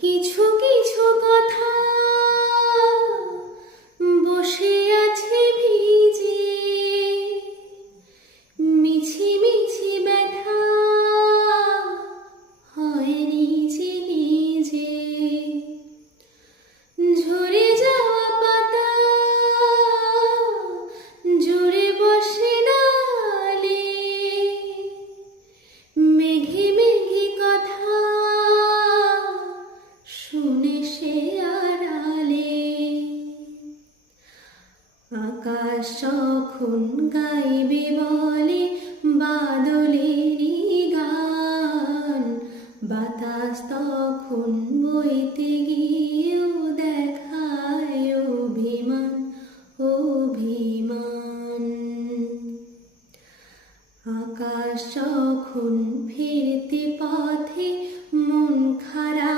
কিছু কিছু কথা বসে আছে ভিজে, মিছি মিছি ব্যথা হয় নিজে নিজে। ঝরে যাওয়া পাতা জুড়ে বসে ডালে, মেঘে মেঘে কথা শুনে সে আড়ালে। আকাশ যখন গাইবে বলে বাদলেরই গান, বাতাস তখন বইতে গিয়েও দেখায় অভিমান অভিমান। আকাশ যখন ফিরতে পথে মন খারাপ